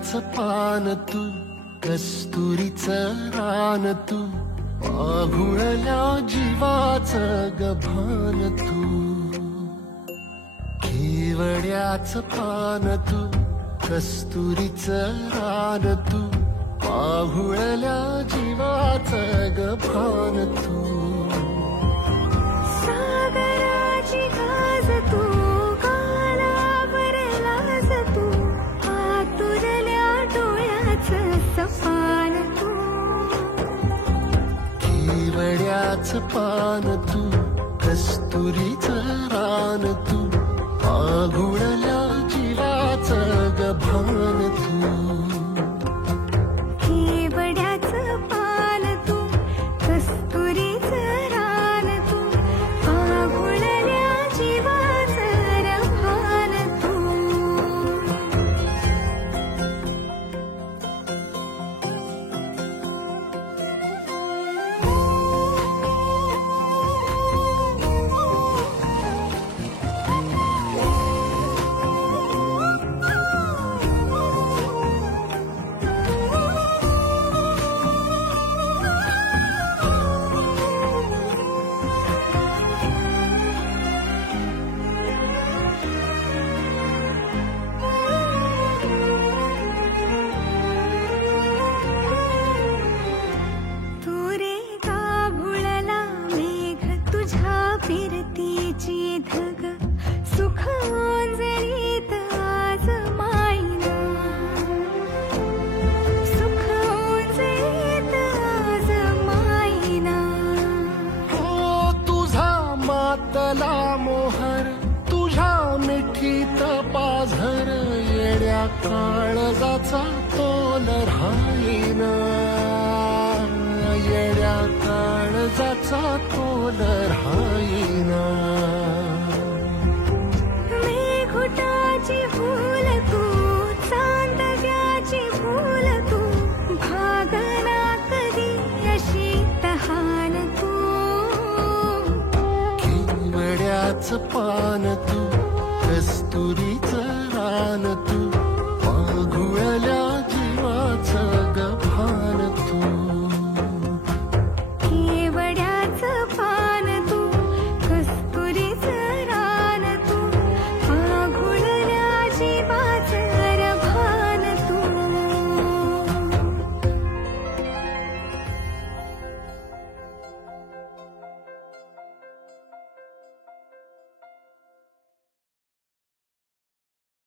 केवड्याचं पान तू, कस्तुरीचं रान तू, पाघुळल्या जीवाचं गभान तू. केवड्याचं पान तू, कस्तुरीचं रान तू, पाघुळल्या जीवाचं गभान तू. सागराची गाज तू, कालावरलाज तू, आतुरल्या डोळ्याचं सपान तू. केवड्याचं पान तू, कस्तुरीचं रान तू, पाघुळल्या जीवाचं गभान तू. केवड्याचं पान तू, कस्तुरीचं रान तू, पाघुळल्या जीवाचं रभान तू. फिरतीची धग सुख ओंजळीत आज मायना, सुख ओंजळीत आज मायना. हो तुझा मातला मोहर, तुझ्या मिठीत पाझर, येड्या काळजाचा तोल राहीना, येड्या काळजाचा तोल राहीना. मेघुटाची फूल तू, चांदण्याची फूल तू, भागना कधी अशी तहान तू. केवड्याचं पान तू,